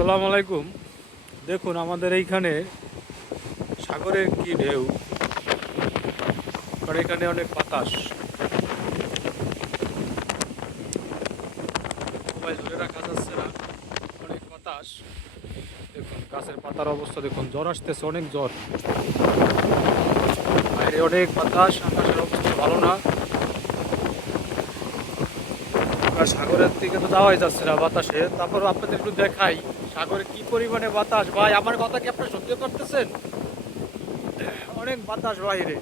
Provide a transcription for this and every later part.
আসসালামু আলাইকুম। দেখুন আমাদের এইখানে সাগরের কি ঢেউ, আর এখানে অনেক বাতাস। মোবাইল ধরে রাখা যাচ্ছে না, অনেক বাতাস। দেখুন গাছের পাতার অবস্থা দেখুন, জ্বর আসতেছে, অনেক জ্বর। বাইরে অনেক বাতাস, আকাশের অবস্থা ভালো না। আর সাগরের দিকে তো যাওয়াই যাচ্ছে না বাতাসে। তারপর আপনাদের একটু দেখাই সাগরে কি পরিমাণে বাতাস। ভাই আমার কথা কি আপনারা শুনতে পারতেছেন? অনেক বাতাস বাইরে।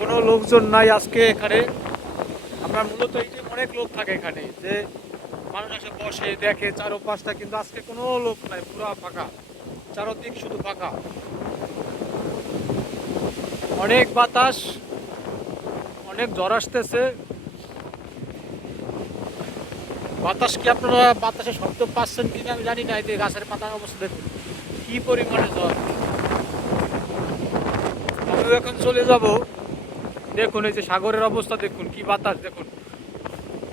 কোনো লোকজন নাই আজকে এখানে। আমরা মূলত এই যে অনেক লোক থাকে এখানে, যে মানুষ এসে বসে দেখে চারোপাশটা, কিন্তু আজকে কোনো লোক নাই, পুরো ফাঁকা, চারোদিক শুধু ফাঁকা। অনেক বাতাস, অনেক জ্বর আসতেছে। বাতাস কি আপনারা বাতাসের শব্দ পাচ্ছেন কিনা আমি জানি না। এই যে গাছের পাতার অবস্থা দেখুন কি পরিমাণে জ্বর। আমি এখন চলে যাব। দেখুন এই যে সাগরের অবস্থা দেখুন, কি বাতাস দেখুন,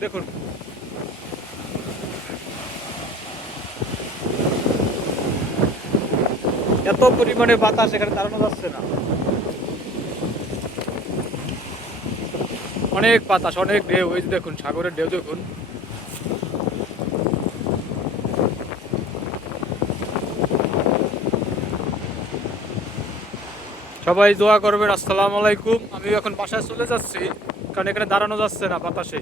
দেখুন। এত পরিমাণে বাতাস, এখানে দাঁড়ানো যাচ্ছে না। অনেক বাতাস, অনেক ঢেউ। এই যে দেখুন সাগরের ঢেউ দেখুন। সবাই দোয়া করবেন। আসসালামু আলাইকুম। আমি এখন বাসায় চলে যাচ্ছি, কারণ এখানে দাঁড়ানো যাচ্ছে না বাতাসে।